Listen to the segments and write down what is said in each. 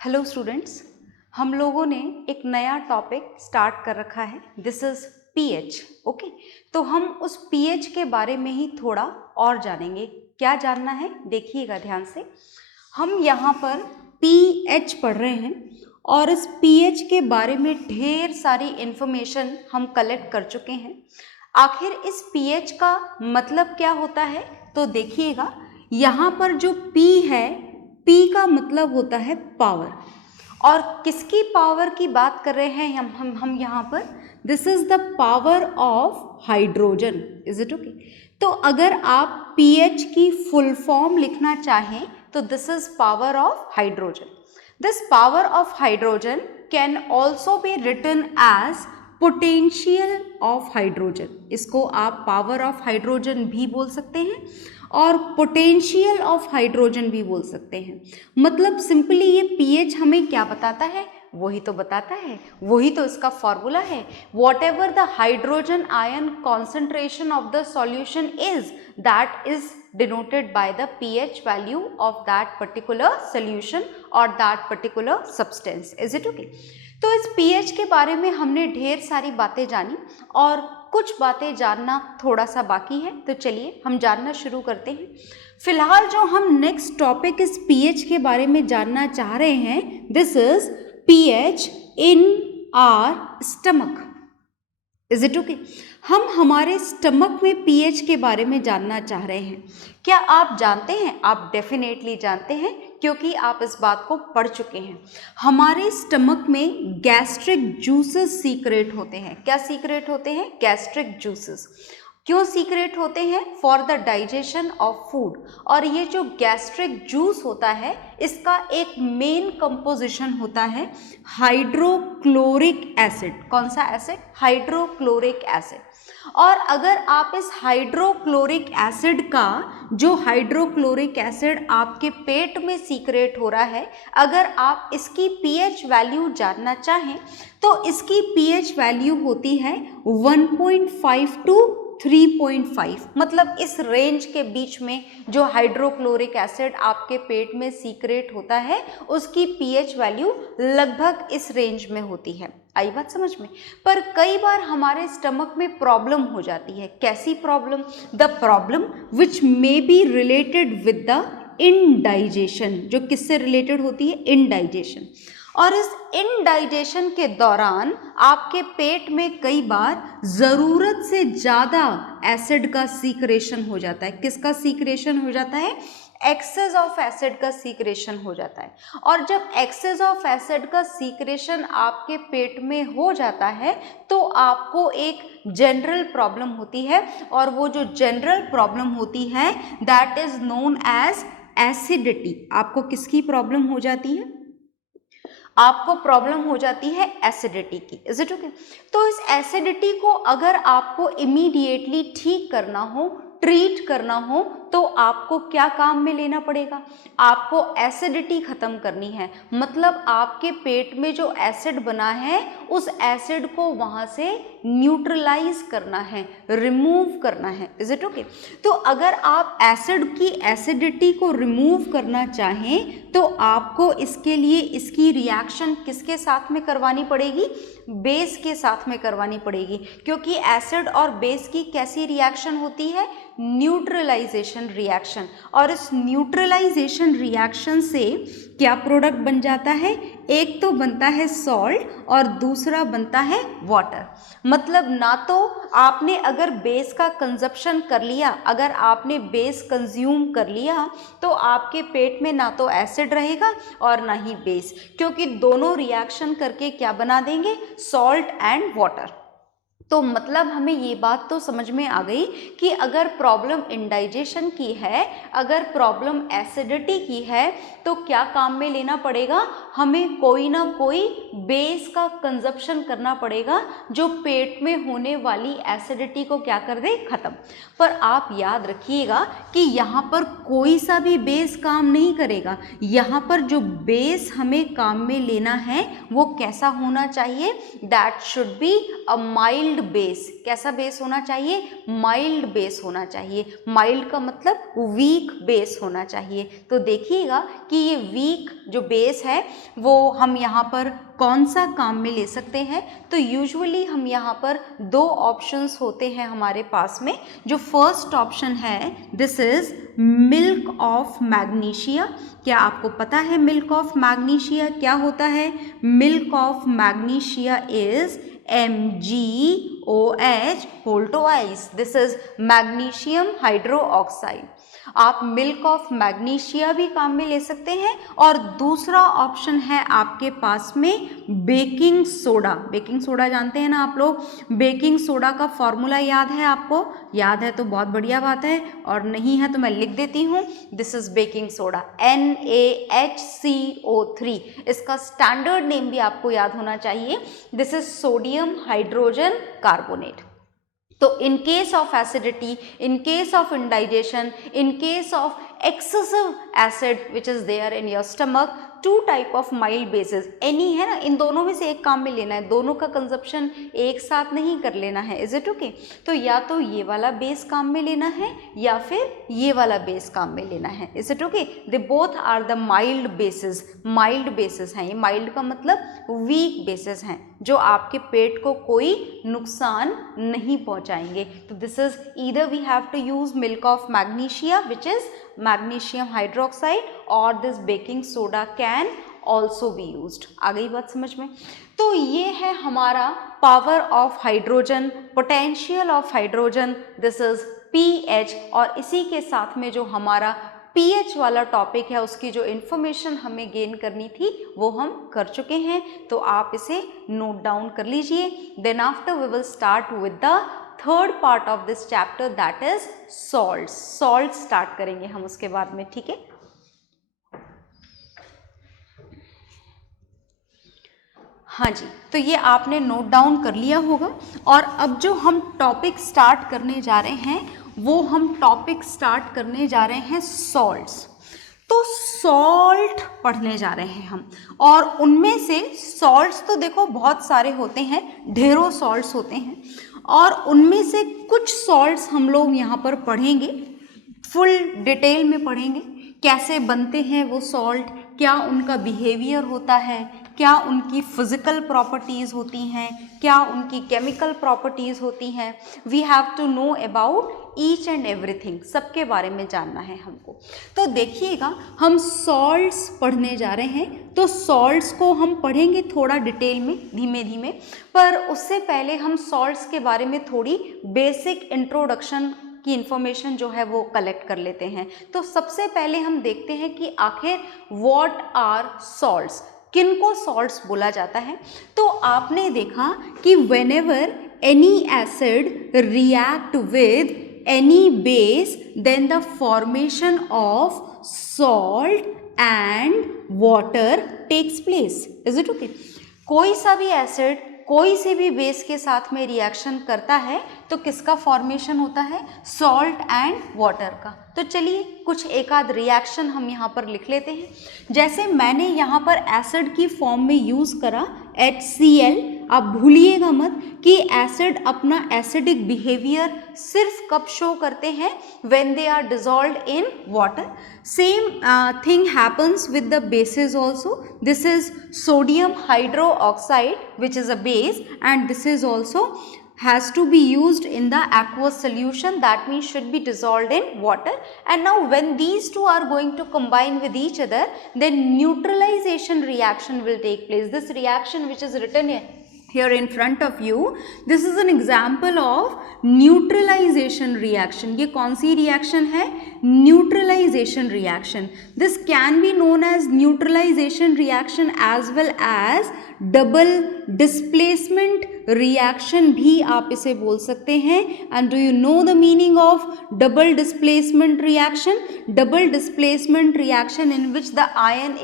Hello students, हम लोगों ने एक नया टॉपिक स्टार्ट कर रखा है। This is pH. ओके, तो हम उस पीएच के बारे में ही थोड़ा और जानेंगे। क्या जानना है देखिएगा ध्यान से। हम यहाँ पर पीएच पढ़ रहे हैं और इस पीएच के बारे में ढेर सारी इंफॉर्मेशन हम कलेक्ट कर चुके हैं। आखिर इस पीएच का मतलब क्या होता है तो देखिएगा, यहाँ पर जो पी है, पी का मतलब होता है पावर। और किसकी पावर की बात कर रहे हैं हम यहाँ पर? This is the power of hydrogen. Is it okay? तो अगर आप पीएच की फुल फॉर्म लिखना चाहें तो this is power of hydrogen. This power of hydrogen can also be written as potential of hydrogen. इसको आप पावर ऑफ हाइड्रोजन भी बोल सकते हैं और पोटेंशियल ऑफ हाइड्रोजन भी बोल सकते हैं। मतलब सिंपली ये पीएच हमें क्या बताता है? वही तो बताता है, वही तो इसका फॉर्मूला है। What ever the hydrogen ion concentration of the solution is, that is denoted by the pH value of that particular solution or that particular substance. Is it okay? तो इस pH के बारे में हमने ढेर सारी बातें जानी और कुछ बातें जानना थोड़ा सा बाकी है, तो चलिए हम जानना शुरू करते हैं। फिलहाल जो हम नेक्स्ट टॉपिक इस pH के बारे में जानना चाह रहे हैं, this is pH in our stomach. Is it okay? हम हमारे स्टमक में पीएच के बारे में जानना चाह रहे हैं। क्या आप जानते हैं? आप डेफिनेटली जानते हैं क्योंकि आप इस बात को पढ़ चुके हैं। हमारे स्टमक में गैस्ट्रिक जूसेस सीक्रेट होते हैं। क्या सीक्रेट होते हैं? Gastric juices. क्यों सीक्रेट होते हैं? For the digestion of food. और ये जो गैस्ट्रिक जूस होता है, इसका एक मेन कंपोजिशन होता है हाइड्रोक्लोरिक एसिड। कौन सा एसिड? Hydrochloric acid. और अगर आप इस हाइड्रोक्लोरिक एसिड का, जो हाइड्रोक्लोरिक एसिड आपके पेट में सीक्रेट हो रहा है, अगर आप इसकी पीएच वैल्यू जानना चाहें तो इसकी पीएच वैल्यू होती है 1.5 टू 3.5। मतलब इस रेंज के बीच में जो हाइड्रोक्लोरिक एसिड आपके पेट में सीक्रेट होता है, उसकी पीएच वैल्यू लगभग इस रेंज में होती है। आई बात समझ में? पर कई बार हमारे स्टमक में प्रॉब्लम हो जाती है। कैसी problem? The problem which may be related with the indigestion. जो किससे रिलेटेड होती है? इनडाइजेशन। और इस इनडाइजेशन के दौरान आपके पेट में कई बार ज़रूरत से ज़्यादा एसिड का सीक्रेशन हो जाता है। किसका सीक्रेशन हो जाता है? एक्सेस ऑफ एसिड का सीक्रेशन हो जाता है। और जब एक्सेस ऑफ एसिड का सीक्रेशन आपके पेट में हो जाता है तो आपको एक जनरल प्रॉब्लम होती है, और वो जो जनरल प्रॉब्लम होती है that is known as acidity. आपको किसकी प्रॉब्लम हो जाती है? आपको प्रॉब्लम हो जाती है एसिडिटी की। Is it okay? तो इस एसिडिटी को अगर आपको इमीडिएटली ठीक करना हो, ट्रीट करना हो, तो आपको क्या काम में लेना पड़ेगा? आपको एसिडिटी खत्म करनी है। मतलब आपके पेट में जो एसिड बना है, उस एसिड को वहां से न्यूट्रलाइज करना है, रिमूव करना है। Is it okay? तो अगर आप एसिड की एसिडिटी को रिमूव करना चाहें तो आपको इसके लिए इसकी रिएक्शन किसके साथ में करवानी पड़ेगी? बेस के साथ में करवानी पड़ेगी। क्योंकि एसिड और बेस की कैसी रिएक्शन होती है? Neutralization reaction. और इस न्यूट्रलाइजेशन रिएक्शन से क्या प्रोडक्ट बन जाता है? एक तो बनता है सॉल्ट और दूसरा बनता है वाटर। मतलब ना तो आपने अगर बेस का कंजप्शन कर लिया, अगर आपने बेस कंज्यूम कर लिया, तो आपके पेट में ना तो एसिड रहेगा और ना ही बेस, क्योंकि दोनों रिएक्शन करके क्या बना देंगे? Salt and water. तो मतलब हमें ये बात तो समझ में आ गई कि अगर प्रॉब्लम इंडाइजेशन की है, अगर प्रॉब्लम एसिडिटी की है, तो क्या काम में लेना पड़ेगा? हमें कोई ना कोई बेस का कंजप्शन करना पड़ेगा जो पेट में होने वाली एसिडिटी को क्या कर दे? खत्म। पर आप याद रखिएगा कि यहाँ पर कोई सा भी बेस काम नहीं करेगा। यहाँ पर जो बेस हमें काम में लेना है वो कैसा होना चाहिए? That should be a mild mild base, कैसा बेस होना चाहिए, माइल्ड बेस होना चाहिए। माइल्ड का मतलब वीक बेस होना चाहिए। तो देखिएगा कि ये वीक जो बेस है वो हम यहाँ पर कौन सा काम में ले सकते हैं। तो यूजुअली हम यहाँ पर दो ऑप्शंस होते हैं हमारे पास में। जो फर्स्ट ऑप्शन है this is milk of magnesia. क्या आपको पता है मिल्क ऑफ मैग्नीशिया क्या होता है? Milk of magnesia is MgOH whole twice. This is magnesium hydroxide. आप मिल्क ऑफ मैग्नीशिया भी काम में ले सकते हैं। और दूसरा ऑप्शन है आपके पास में बेकिंग सोडा। बेकिंग सोडा जानते हैं ना आप लोग? बेकिंग सोडा का फॉर्मूला याद है आपको? याद है तो बहुत बढ़िया बात है, और नहीं है तो मैं लिख देती हूँ। This is baking soda NaHCO3। इसका स्टैंडर्ड नेम भी आपको याद होना चाहिए। This is sodium hydrogen carbonate. तो in case of acidity, in case of indigestion, in case of excessive acid which is there in your stomach, two type of mild bases any है ना, इन दोनों में से एक काम में लेना है, दोनों का कंजप्शन एक साथ नहीं कर लेना है। Is it okay? तो या तो ये वाला बेस काम में लेना है या फिर ये वाला बेस काम में लेना है। Is it okay? They both are the mild bases. Mild bases हैं ये। माइल्ड का मतलब वीक बेसिस हैं जो आपके पेट को कोई नुकसान नहीं पहुंचाएंगे। तो this is either we have to use milk of magnesia which is magnesium hydroxide और this baking soda can also be used. आ गई बात समझ में? तो ये है हमारा power of hydrogen, potential of hydrogen, this is pH। और इसी के साथ में जो हमारा pH वाला टॉपिक है उसकी जो इन्फॉर्मेशन हमें गेन करनी थी वो हम कर चुके हैं। तो आप इसे नोट डाउन कर लीजिए। Then after we will start with the third part of this chapter that is salts. Salt start करेंगे हम उसके बाद में, ठीक है? हाँ जी, तो ये आपने नोट डाउन कर लिया होगा। और अब जो हम टॉपिक स्टार्ट करने जा रहे हैं वो हम टॉपिक स्टार्ट करने जा रहे हैं सॉल्ट्स। तो सॉल्ट पढ़ने जा रहे हैं हम, और उनमें से सॉल्ट्स तो देखो बहुत सारे होते हैं, ढेरों सॉल्ट्स होते हैं, और उनमें से कुछ सॉल्ट्स हम लोग यहाँ पर पढ़ेंगे, फुल डिटेल में पढ़ेंगे कैसे बनते हैं वो सॉल्ट, क्या उनका बिहेवियर होता है, क्या उनकी फिजिकल प्रॉपर्टीज़ होती हैं, क्या उनकी केमिकल प्रॉपर्टीज़ होती हैं। We have to know about each and everything, सबके बारे में जानना है हमको। तो देखिएगा हम सॉल्ट्स पढ़ने जा रहे हैं, तो सॉल्ट्स को हम पढ़ेंगे थोड़ा डिटेल में धीमे धीमे, पर उससे पहले हम सॉल्ट्स के बारे में थोड़ी बेसिक इंट्रोडक्शन की इंफॉर्मेशन जो है वो कलेक्ट कर लेते हैं। तो सबसे पहले हम देखते हैं कि आखिर व्हाट आर सॉल्ट्स, किनको सॉल्ट्स बोला जाता है। तो आपने देखा कि whenever any acid react with any base then the formation of salt and water takes place. Is it okay? कोई सा भी एसिड कोई से भी बेस के साथ में रिएक्शन करता है तो किसका फॉर्मेशन होता है? सॉल्ट एंड वाटर का। तो चलिए कुछ एक आध रिएक्शन हम यहाँ पर लिख लेते हैं। जैसे मैंने यहाँ पर एसिड की फॉर्म में यूज़ करा HCl। आप भूलिएगा मत कि एसिड अपना एसिडिक बिहेवियर सिर्फ कब शो करते हैं? When they are dissolved in water. Same thing happens with the bases also. This is sodium hydroxide which is a base and this is also has to be used in the aqueous solution, that means should be dissolved in water. And now when these two are going to combine with each other, then neutralization reaction will take place. This reaction which is written here in front of you, this is an example of neutralization reaction. ये कौन सी reaction है? Neutralization reaction. This can be known as neutralization reaction as well as double displacement reaction भी आप इसे बोल सकते हैं। And do you know the meaning of double displacement reaction? Double displacement reaction in which the ion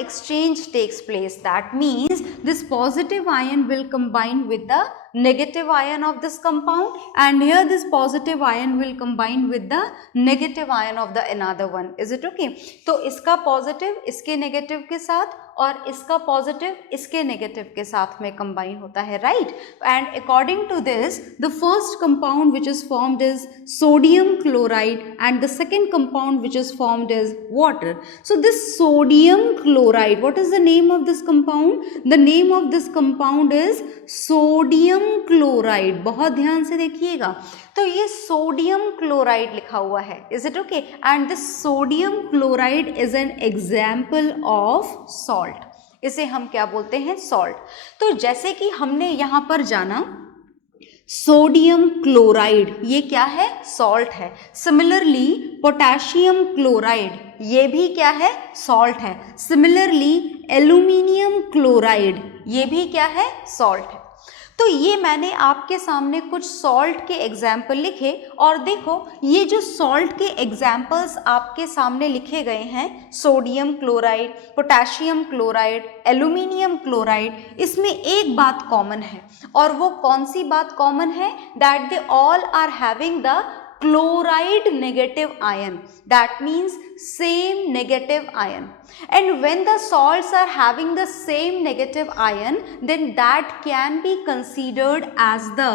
exchange takes place. That means this positive ion will combine with the negative ion of this compound, and here this positive ion will combine with the negative ion of the another one. Is it okay? तो इसका positive इसके negative के साथ और इसका positive इसके negative के साथ में कंबाइन होता है, right. And according to this the first compound which is formed is sodium chloride and the second compound which is formed is water. So this sodium chloride, what is the name of this compound? The name of this compound is sodium chloride. बहुत ध्यान से देखिएगा, तो ये sodium chloride लिखा हुआ है, is it okay? And this sodium chloride is an example of salt. इसे हम क्या बोलते हैं? सॉल्ट. तो जैसे कि हमने यहाँ पर जाना सोडियम क्लोराइड, ये क्या है? सॉल्ट है. सिमिलरली पोटेशियम क्लोराइड, ये भी क्या है? सॉल्ट है. सिमिलरली एल्यूमिनियम क्लोराइड, ये भी क्या है? सॉल्ट है. तो ये मैंने आपके सामने कुछ सॉल्ट के एग्जाम्पल लिखे, और देखो ये जो सॉल्ट के एग्जाम्पल्स आपके सामने लिखे गए हैं, sodium chloride, potassium chloride, aluminium chloride, इसमें एक बात कॉमन है. और वो कौन सी बात कॉमन है? That they all are having the chloride negative ion, that means same negative ion. And when the salts are having the same negative ion, then that can be considered as the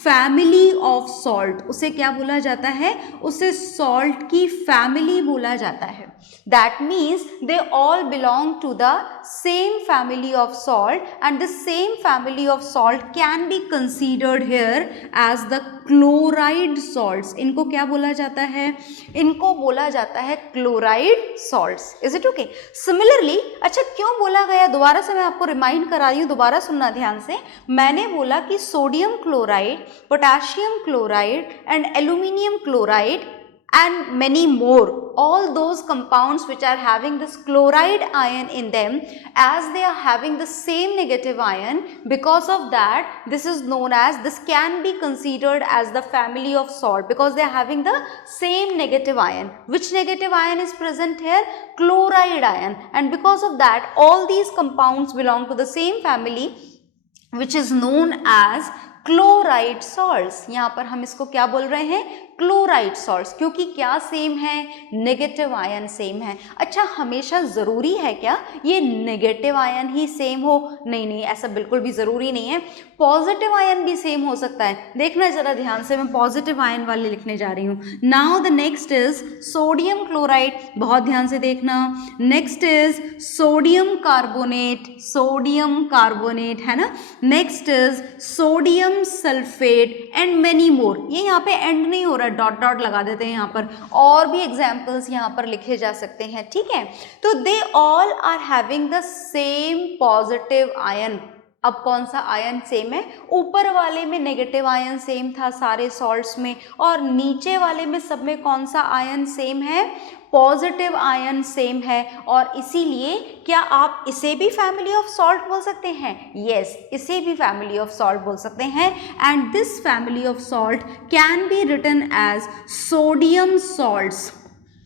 family of salt. उसे क्या बोला जाता है? उसे salt की family बोला जाता है. That means they all belong to the same family of salt, and the same family of salt can be considered here as the chloride salts. इनको क्या बोला जाता है? इनको बोला जाता है chloride salts. Is it okay? Similarly, अच्छा क्यों बोला गया? दोबारा से मैं आपको रिमाइंड करा रही हूँ, दोबारा सुनना ध्यान से. मैंने बोला कि sodium chloride, potassium chloride and aluminium chloride and many more, all those compounds which are having this chloride ion in them, as they are having the same negative ion, because of that this is known as, this can be considered as the family of salt, because they are having the same negative ion. Which negative ion is present here? Chloride ion. And because of that all these compounds belong to the same family which is known as chloride salts. यहाँ पर हम इसको क्या बोल रहे हैं? Chloride salts. क्योंकि क्या सेम है? नेगेटिव आयन सेम है. अच्छा हमेशा ज़रूरी है क्या ये नेगेटिव आयन ही सेम हो? नहीं नहीं, ऐसा बिल्कुल भी ज़रूरी नहीं है. पॉजिटिव आयन भी सेम हो सकता है. देखना ज़रा ध्यान से, मैं पॉजिटिव आयन वाले लिखने जा रही हूँ. Now the next is sodium chloride, बहुत ध्यान से देखना. Next is sodium carbonate, sodium carbonate है ना. Next is sodium sulphate and many more. ये यहाँ पे एंड नहीं हो रहा, डॉट डॉट लगा देते हैं यहाँ पर. और भी एग्जाम्पल्स यहाँ पर लिखे जा सकते हैं, ठीक है. तो they all are having the same positive ion. अब कौन सा आयन सेम है? ऊपर वाले में नेगेटिव आयन सेम था सारे सॉल्ट्स में, और नीचे वाले में सब में कौन सा आयन सेम है? पॉजिटिव आयन सेम है. और इसीलिए क्या आप इसे भी फैमिली ऑफ सॉल्ट बोल सकते हैं? यस, इसे भी फैमिली ऑफ सॉल्ट बोल सकते हैं. And this family of salt can be written as sodium salts.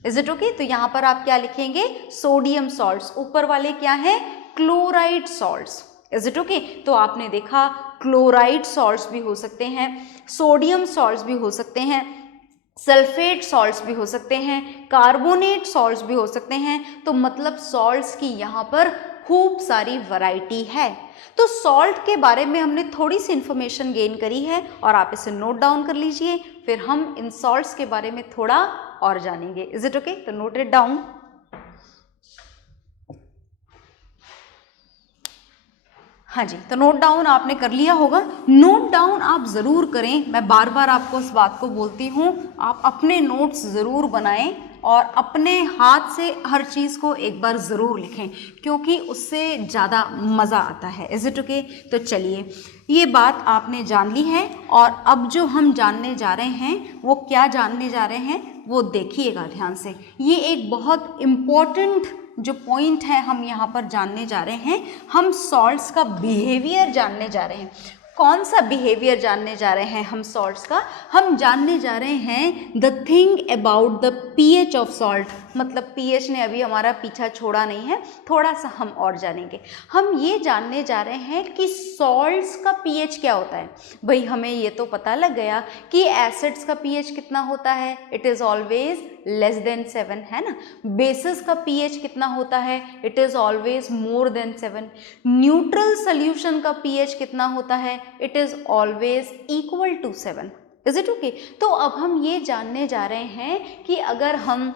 Is it okay? तो यहाँ पर आप क्या लिखेंगे? Sodium salts. ऊपर वाले क्या है? Chloride salts. Is it okay? तो आपने देखा क्लोराइड सॉल्ट्स भी हो सकते हैं, सोडियम सॉल्ट्स भी हो सकते हैं, सल्फेट सॉल्ट्स भी हो सकते हैं, कार्बोनेट सॉल्ट्स भी हो सकते हैं. तो मतलब सॉल्ट्स की यहाँ पर खूब सारी वैरायटी है. तो सॉल्ट के बारे में हमने थोड़ी सी इन्फॉर्मेशन गेन करी है, और आप इसे नोट डाउन कर लीजिए. फिर हम इन सॉल्ट्स के बारे में थोड़ा और जानेंगे. Is it okay? तो नोट इट डाउन. हाँ जी, तो नोट डाउन आपने कर लिया होगा. नोट डाउन आप ज़रूर करें. मैं बार बार आपको इस बात को बोलती हूँ, आप अपने नोट्स ज़रूर बनाएं और अपने हाथ से हर चीज़ को एक बार ज़रूर लिखें, क्योंकि उससे ज़्यादा मज़ा आता है. Is it okay? तो चलिए, ये बात आपने जान ली है, और अब जो हम जानने जा रहे हैं वो क्या जानने जा रहे हैं वो देखिएगा ध्यान से. ये एक बहुत इम्पोर्टेंट जो पॉइंट है हम यहाँ पर जानने जा रहे हैं. हम सॉल्ट्स का बिहेवियर जानने जा रहे हैं. कौन सा बिहेवियर जानने जा रहे हैं हम सॉल्ट्स का? हम जानने जा रहे हैं the thing about the pH of salt. मतलब पीएच ने अभी हमारा पीछा छोड़ा नहीं है, थोड़ा सा हम और जानेंगे. हम ये जानने जा रहे हैं कि सॉल्ट्स का पीएच क्या होता है. भाई हमें ये तो पता लग गया कि एसिड्स का पीएच कितना होता है. It is always less than 7, है ना। बेसिस का pH कितना होता है, it is always more than 7। Neutral solution का pH कितना होता है, it is always equal to 7। Is it okay? तो अब हम ये जानने जा रहे हैं कि अगर हम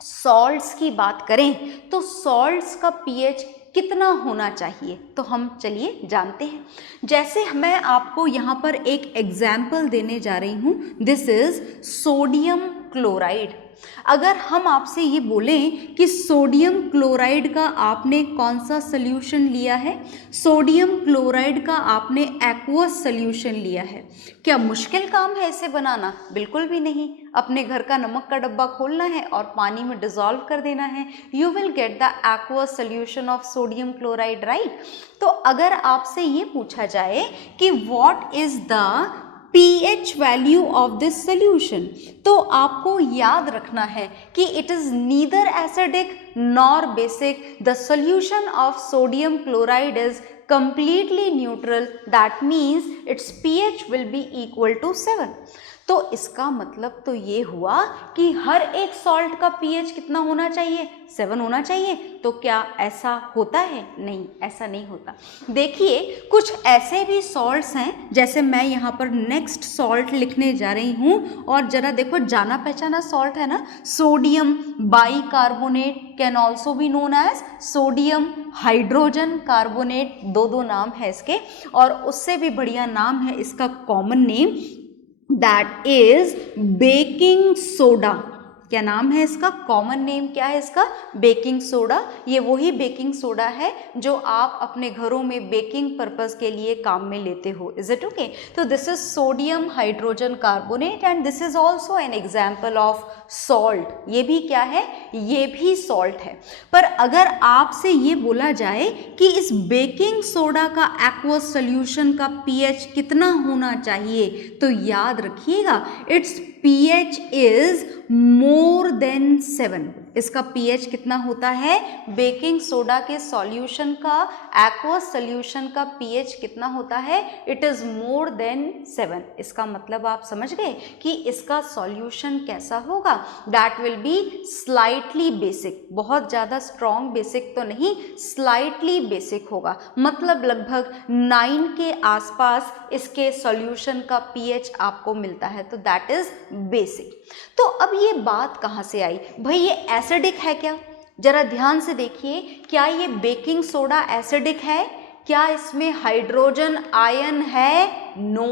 सॉल्ट्स की बात करें तो सॉल्ट्स का pH कितना होना चाहिए, तो हम चलिए जानते हैं। जैसे मैं आपको यहाँ पर एक एग्जाम्पल देने जा रही हूँ, दिस इज सोडियम क्लोराइड। अगर हम आपसे ये बोलें कि सोडियम क्लोराइड का आपने कौन सा सोल्यूशन लिया है, सोडियम क्लोराइड का आपने एक्वस सोल्यूशन लिया है, क्या मुश्किल काम है इसे बनाना? बिल्कुल भी नहीं। अपने घर का नमक का डब्बा खोलना है और पानी में डिसॉल्व कर देना है, you will get the aqueous solution of sodium chloride, right. तो अगर आपसे ये पूछा जाए कि what is the pH value of this solution, तो आपको याद रखना है कि it is neither acidic nor basic. The solution of sodium chloride is completely neutral, that means its pH will be equal to 7। तो इसका मतलब तो ये हुआ कि हर एक सॉल्ट का pH कितना होना चाहिए, 7 होना चाहिए। तो क्या ऐसा होता है? नहीं, ऐसा नहीं होता। देखिए कुछ ऐसे भी सॉल्ट्स हैं, जैसे मैं यहाँ पर नेक्स्ट सॉल्ट लिखने जा रही हूँ, और जरा देखो जाना पहचाना सॉल्ट है ना, sodium bicarbonate can also be known as sodium hydrogen carbonate. दो नाम है इसके, और उससे भी बढ़िया नाम है इसका common name, that is baking soda. क्या नाम है इसका? कॉमन नेम क्या है इसका? Baking soda. ये वही बेकिंग सोडा है जो आप अपने घरों में बेकिंग पर्पस के लिए काम में लेते हो। Is it okay? तो this is sodium hydrogen carbonate and this is also an example of salt. ये भी क्या है? ये भी सॉल्ट है। पर अगर आपसे ये बोला जाए कि इस बेकिंग सोडा का एक्वस सोल्यूशन का pH कितना होना चाहिए, तो याद रखिएगा it's pH is more than 7। इसका pH कितना होता है? बेकिंग सोडा के सॉल्यूशन का एक्वस सॉल्यूशन का pH कितना होता है? It is more than 7। इसका मतलब आप समझ गए कि इसका सॉल्यूशन कैसा होगा? That will be slightly basic. बहुत ज़्यादा स्ट्रॉन्ग बेसिक तो नहीं, स्लाइटली बेसिक होगा। मतलब लगभग 9 के आसपास इसके सॉल्यूशन का pH आपको मिलता है, तो दैट इज बेसिक। तो अब ये बात कहाँ से आई भाई? ये एसिडिक है क्या? जरा ध्यान से देखिए, क्या ये बेकिंग सोडा एसिडिक है? क्या इसमें हाइड्रोजन आयन है? नो।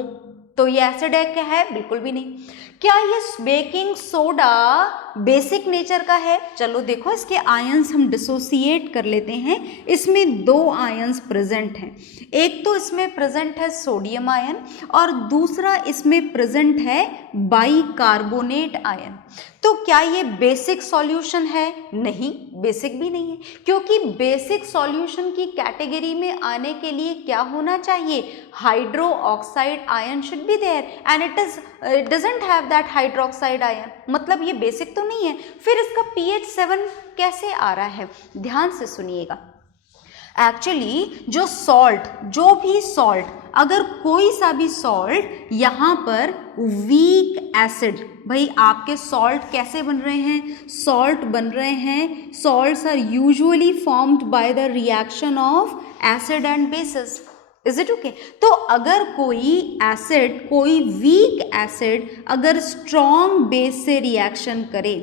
तो ये एसिडिक है? बिल्कुल भी नहीं। क्या ये बेकिंग सोडा बेसिक नेचर का है? चलो देखो, इसके आयंस हम डिसोसिएट कर लेते हैं। इसमें 2 आयंस प्रेजेंट हैं। एक तो इसमें प्रेजेंट है सोडियम आयन और दूसरा इसमें प्रेजेंट है बाइकार्बोनेट आयन। तो क्या ये बेसिक सॉल्यूशन है? नहीं, बेसिक भी नहीं है, क्योंकि बेसिक सॉल्यूशन की कैटेगरी में आने के लिए क्या होना चाहिए? Hydro oxide ion should be there and it doesn't have that hydroxide ion. मतलब ये बेसिक तो नहीं है। फिर इसका pH 7 कैसे आ रहा है? ध्यान से सुनिएगा। एक्चुअली जो भी सॉल्ट, अगर कोई सा भी सॉल्ट यहाँ पर वीक एसिड, भाई आपके सॉल्ट कैसे बन रहे हैं? सॉल्ट बन रहे हैं, salts are usually formed by the reaction of acid and bases. Is it okay? तो अगर कोई एसिड, कोई वीक एसिड अगर स्ट्रॉन्ग बेस से रिएक्शन करे,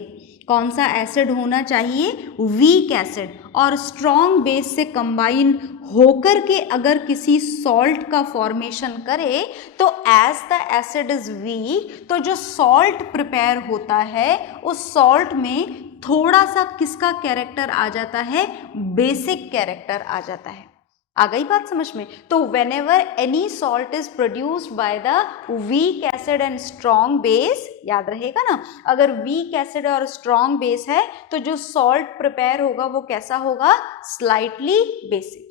कौन सा एसिड होना चाहिए? Weak acid. और स्ट्रॉन्ग बेस से कंबाइन होकर के अगर किसी सॉल्ट का फॉर्मेशन करे, तो as the acid is weak, तो जो सॉल्ट प्रिपेयर होता है उस सॉल्ट में थोड़ा सा किसका कैरेक्टर आ जाता है? बेसिक कैरेक्टर आ जाता है। आ गई बात समझ में? तो whenever any salt is produced by the weak acid and strong base, याद रहेगा ना, अगर weak acid और strong base है तो जो salt prepare होगा वो कैसा होगा? Slightly basic।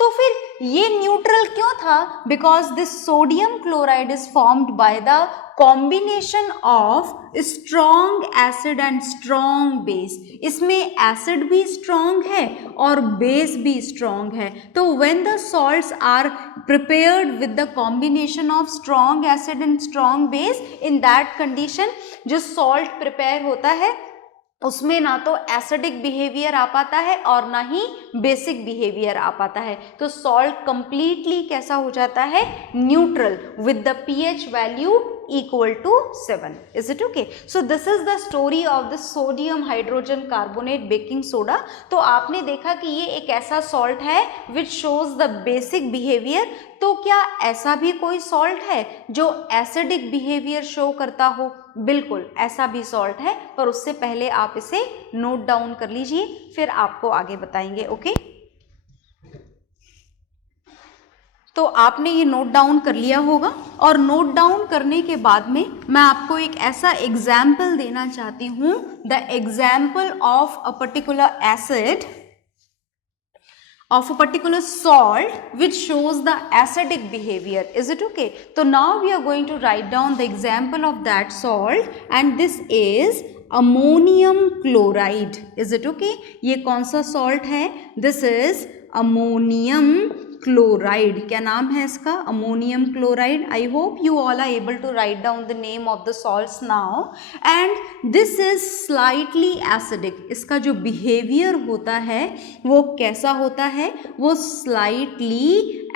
तो फिर ये न्यूट्रल क्यों था? Because this sodium chloride is formed by the combination of strong acid and strong base. इसमें एसिड भी स्ट्रॉन्ग है और बेस भी स्ट्रॉन्ग है। तो when the salts are prepared with the combination of strong acid and strong base, in that condition जो salt prepare होता है उसमें ना तो एसिडिक बिहेवियर आ पाता है और ना ही बेसिक बिहेवियर आ पाता है। तो सॉल्ट कंप्लीटली कैसा हो जाता है, neutral with the pH value equal to 7. Is it okay? So this is the story of the sodium hydrogen carbonate baking soda. तो आपने देखा कि ये एक ऐसा सॉल्ट है which shows the basic behavior. तो क्या ऐसा भी कोई सॉल्ट है जो एसिडिक बिहेवियर शो करता हो? बिल्कुल ऐसा भी सॉल्ट है, पर उससे पहले आप इसे नोट डाउन कर लीजिए, फिर आपको आगे बताएंगे। ओके तो आपने ये नोट डाउन कर लिया होगा, और नोट डाउन करने के बाद में मैं आपको एक ऐसा एग्जाम्पल देना चाहती हूँ, the example of a particular acid of a particular salt which shows the acidic behavior. Is it okay? So now we are going to write down the example of that salt, and this is ammonium chloride. Is it okay? ये कौन सा salt है? This is ammonium chloride. क्या नाम है इसका? ammonium chloride. I hope you all are able to write down the name of the salts now. And this is slightly acidic. इसका जो behavior होता है वो कैसा होता है? वो slightly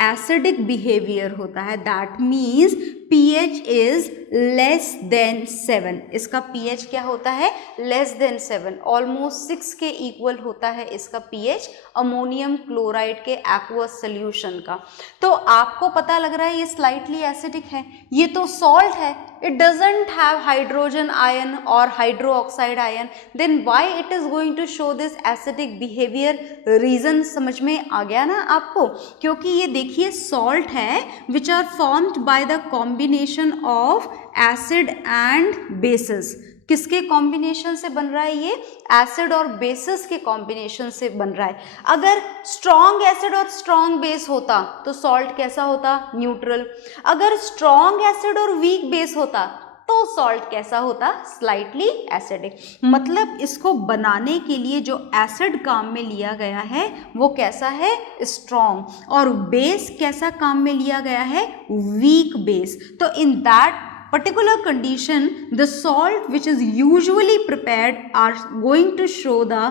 acidic behavior होता है. That means pH is less than 7. इसका pH क्या होता है? less than 7. almost 6 के equal होता है इसका pH अमोनियम क्लोराइड के aqueous solution का. तो आपको पता लग रहा है ये slightly acidic है, ये तो salt है, it doesn't have hydrogen ion or hydroxide ion, then why it is going to show this acidic behavior? reason समझ में आ गया ना आपको? क्योंकि ये देखिए salt है which are formed by the combination of acid and bases. किसके कॉम्बिनेशन से बन रहा है ये? एसिड और बेसिस के कॉम्बिनेशन से बन रहा है. अगर स्ट्रॉन्ग एसिड और स्ट्रॉन्ग बेस होता तो सॉल्ट कैसा होता? न्यूट्रल. अगर स्ट्रॉन्ग एसिड और वीक बेस होता तो सॉल्ट कैसा होता? Slightly acidic. मतलब इसको बनाने के लिए जो एसिड काम में लिया गया है वो कैसा है? स्ट्रॉन्ग. और बेस कैसा काम में लिया गया है? Weak base. तो in that particular condition the salt which is usually prepared are going to show the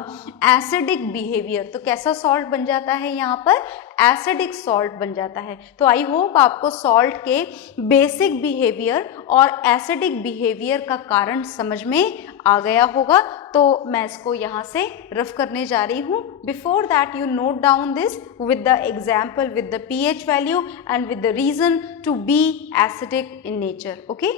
acidic behavior. तो कैसा salt बन जाता है यहाँ पर? एसिडिक सॉल्ट बन जाता है. तो आई होप आपको सॉल्ट के बेसिक बिहेवियर और एसिडिक बिहेवियर का कारण समझ में आ गया होगा. तो मैं इसको यहाँ से रफ करने जा रही हूँ. Before that you note down this with the example, with the pH value and with the reason to be acidic in nature. Okay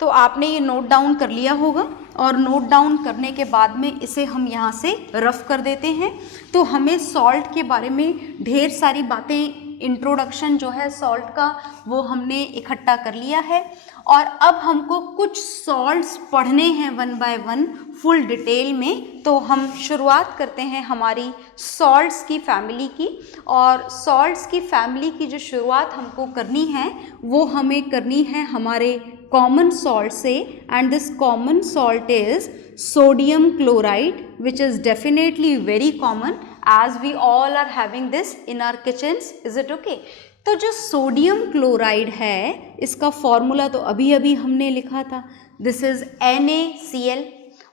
तो आपने ये नोट डाउन कर लिया होगा, और नोट डाउन करने के बाद में इसे हम यहाँ से रफ कर देते हैं. तो हमें सॉल्ट के बारे में ढेर सारी बातें, इंट्रोडक्शन जो है सॉल्ट का वो हमने इकट्ठा कर लिया है, और अब हमको कुछ सॉल्ट्स पढ़ने हैं one by one full detail में. तो हम शुरुआत करते हैं हमारी सॉल्ट्स की फैमिली की, और सॉल्ट्स की फैमिली की जो शुरुआत हमको करनी है वो हमें करनी है हमारे कॉमन सॉल्ट से. And this common salt is sodium chloride, which is definitely very common as we all are having this in our kitchens. Is it okay? तो जो सोडियम क्लोराइड है इसका फॉर्मूला तो अभी अभी हमने लिखा था. This is NaCl.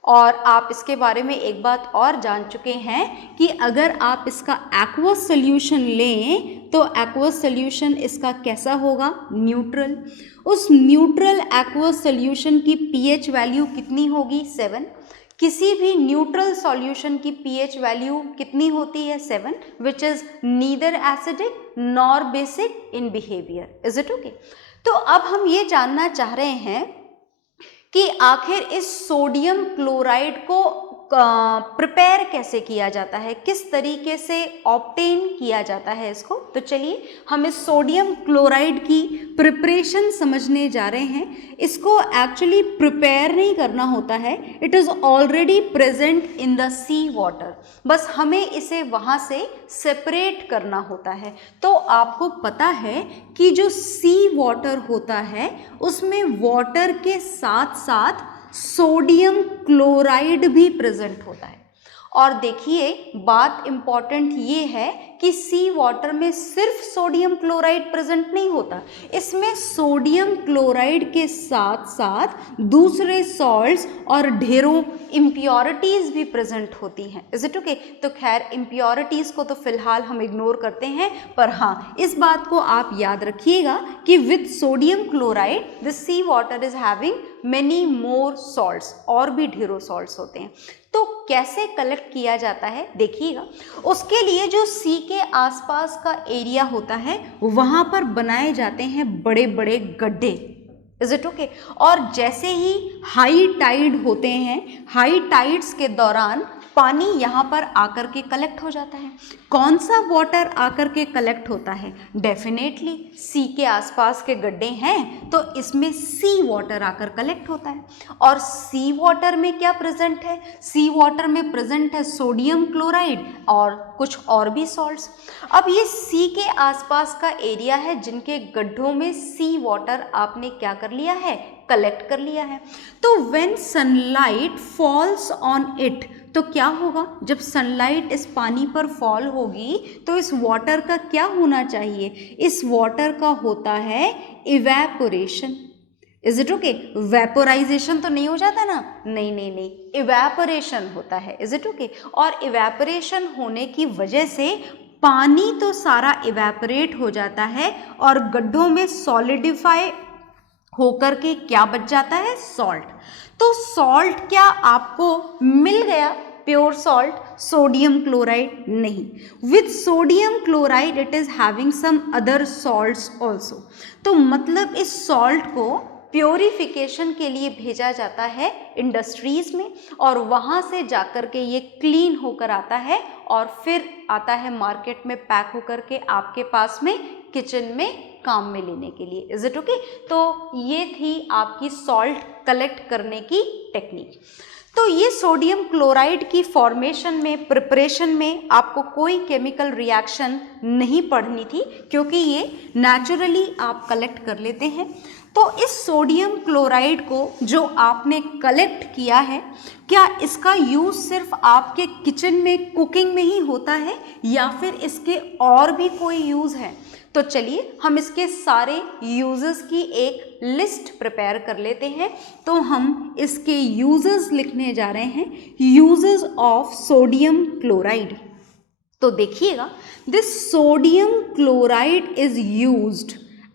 और आप इसके बारे में एक बात और जान चुके हैं कि अगर आप इसका एक्वस सोल्यूशन लें तो एक्वस सोल्यूशन इसका कैसा होगा? न्यूट्रल. उस न्यूट्रल एक्वस सोल्यूशन की pH वैल्यू कितनी होगी? 7. किसी भी न्यूट्रल सॉल्यूशन की pH वैल्यू कितनी होती है? 7, which is neither acidic nor basic in behaviour. Is it okay? तो अब हम ये जानना चाह रहे हैं कि आखिर इस सोडियम क्लोराइड को प्रिपेयर कैसे किया जाता है, किस तरीके से ऑब्टेन किया जाता है इसको. तो चलिए हम इस सोडियम क्लोराइड की प्रिपरेशन समझने जा रहे हैं. इसको एक्चुअली प्रिपेयर नहीं करना होता है, it is already present in the sea water. बस हमें इसे वहाँ से सेपरेट करना होता है. तो आपको पता है कि जो सी वाटर होता है उसमें वाटर के साथ साथ सोडियम क्लोराइड भी प्रेजेंट होता है, और देखिए बात इम्पॉर्टेंट ये है कि सी वाटर में सिर्फ सोडियम क्लोराइड प्रेजेंट नहीं होता, इसमें सोडियम क्लोराइड के साथ साथ दूसरे सॉल्ट्स और ढेरों इम्प्योरिटीज़ भी प्रेजेंट होती हैं। Is it okay? तो खैर इम्प्योरिटीज़ को तो फिलहाल हम इग्नोर करते हैं, पर हाँ इस बात को आप याद रखिएगा कि with sodium chloride the sea water is having many more salts, और भी ढेरों सॉल्ट्स होते हैं। तो कैसे कलेक्ट किया जाता है देखिएगा, उसके लिए जो सी के आसपास का एरिया होता है वहाँ पर बनाए जाते हैं बड़े बड़े गड्ढे। Is it okay? और जैसे ही हाई टाइड होते हैं, हाई टाइड्स के दौरान पानी यहाँ पर आकर के कलेक्ट हो जाता है। कौन सा वाटर आकर के कलेक्ट होता है? डेफिनेटली सी के आसपास के गड्ढे हैं तो इसमें सी वाटर आकर कलेक्ट होता है। और सी वाटर में क्या प्रेजेंट है? सी वाटर में प्रेजेंट है सोडियम क्लोराइड और कुछ और भी सॉल्ट्स। अब ये सी के आसपास का एरिया है जिनके गड्ढों में सी वाटर आपने क्या कर लिया है? कलेक्ट कर लिया है। तो when sunlight falls on it, तो क्या होगा? जब सनलाइट इस पानी पर फॉल होगी तो इस वाटर का क्या होना चाहिए? इस वाटर का होता है evaporation. Is it okay? Vaporisation तो नहीं हो जाता ना? नहीं नहीं नहीं, इवेपोरेशन होता है। Is it okay? और इवेपोरेशन होने की वजह से पानी तो सारा इवेपोरेट हो जाता है और गड्ढों में सॉलिडिफाई होकर के क्या बच जाता है? सॉल्ट। तो सॉल्ट क्या आपको मिल गया? प्योर सॉल्ट, सोडियम क्लोराइड नहीं। With sodium chloride it is having some other salts also. तो मतलब इस सॉल्ट को प्योरिफिकेशन के लिए भेजा जाता है इंडस्ट्रीज में और वहाँ से जाकर के ये क्लीन होकर आता है और फिर आता है मार्केट में पैक होकर के आपके पास में किचन में काम में लेने के लिए। Is it okay? तो ये थी आपकी सॉल्ट कलेक्ट करने की टेक्निक। तो ये सोडियम क्लोराइड की फॉर्मेशन में, प्रिपरेशन में आपको कोई केमिकल रिएक्शन नहीं पढ़नी थी क्योंकि ये नेचुरली आप कलेक्ट कर लेते हैं। तो इस सोडियम क्लोराइड को जो आपने कलेक्ट किया है, क्या इसका यूज़ सिर्फ आपके किचन में कुकिंग में ही होता है या फिर इसके और भी कोई यूज़ है? तो चलिए हम इसके सारे यूजेस की एक लिस्ट प्रिपेयर कर लेते हैं। तो हम इसके यूजेस लिखने जा रहे हैं, यूजेस ऑफ सोडियम क्लोराइड। तो देखिएगा, this sodium chloride is used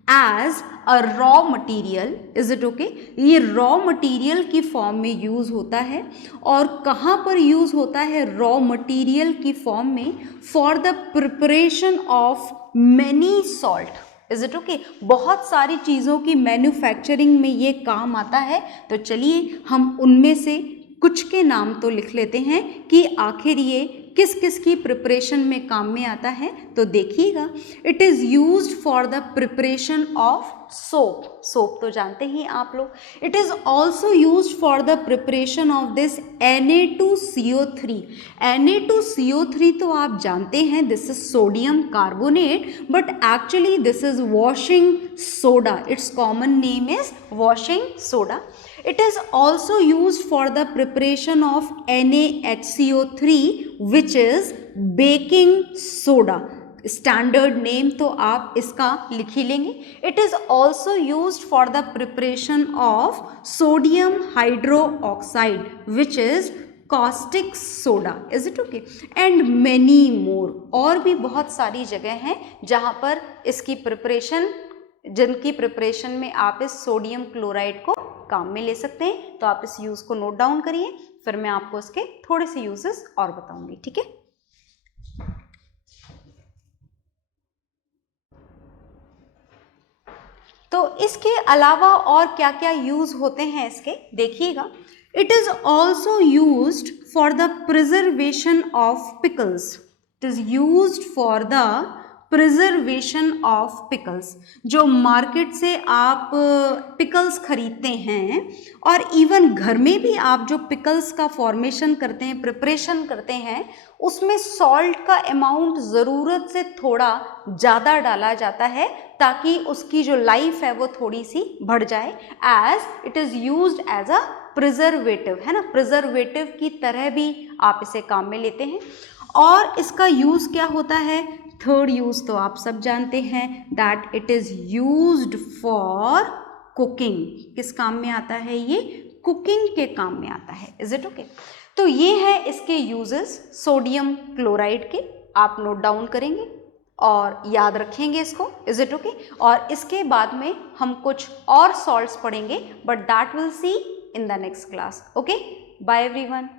as a raw material. Is it okay? ये रॉ मटीरियल की फॉर्म में यूज़ होता है। और कहाँ पर यूज़ होता है रॉ मटीरियल की फॉर्म में? For the preparation of many salt. Is it okay? बहुत सारी चीज़ों की मैन्युफैक्चरिंग में ये काम आता है। तो चलिए हम उनमें से कुछ के नाम तो लिख लेते हैं कि आखिर ये किस किस की प्रिपरेशन में काम में आता है। तो देखिएगा, it is used for the preparation of soap. Soap तो जानते ही आप लोग। It is also used for the preparation of this Na2CO3। Na2CO3 तो आप जानते हैं this is sodium carbonate, but actually this is washing soda. It's common name is washing soda. It is also used for the preparation of NaHCO3 which is baking soda. Standard name तो आप इसका लिख ही लेंगे. It is also used for the preparation of sodium hydroxide which is caustic soda. Is it okay? And many more. और भी बहुत सारी जगह हैं जहाँ पर इसकी प्रिपरेशन, जिनकी प्रिपरेशन में आप इस सोडियम क्लोराइड को काम में ले सकते हैं. तो आप इस यूज़ को नोट डाउन करिए, फिर मैं आपको इसके थोड़े से यूजेस और बताऊंगी. ठीक है? तो इसके अलावा और क्या क्या यूज होते हैं इसके देखिएगा. It is also used for the preservation of pickles. It is used for the preservation of pickles. जो मार्केट से आप पिकल्स खरीदते हैं और इवन घर में भी आप जो पिकल्स का फॉर्मेशन करते हैं, प्रिपरेशन करते हैं, उसमें सॉल्ट का अमाउंट ज़रूरत से थोड़ा ज़्यादा डाला जाता है ताकि उसकी जो लाइफ है वो थोड़ी सी बढ़ जाए, as it is used as a preservative, है ना, प्रिजर्वेटिव की तरह भी आप इसे काम में लेते हैं। और इसका यूज़ क्या होता है, थर्ड यूज़ तो आप सब जानते हैं, that it is used for cooking. किस काम में आता है ये, कुकिंग के काम में आता है। Is it okay? तो ये है इसके यूजेस सोडियम क्लोराइड के, आप नोट डाउन करेंगे और याद रखेंगे इसको। Is it okay? और इसके बाद में हम कुछ और सॉल्ट्स पढ़ेंगे, but that will see in the next class. Okay, bye everyone.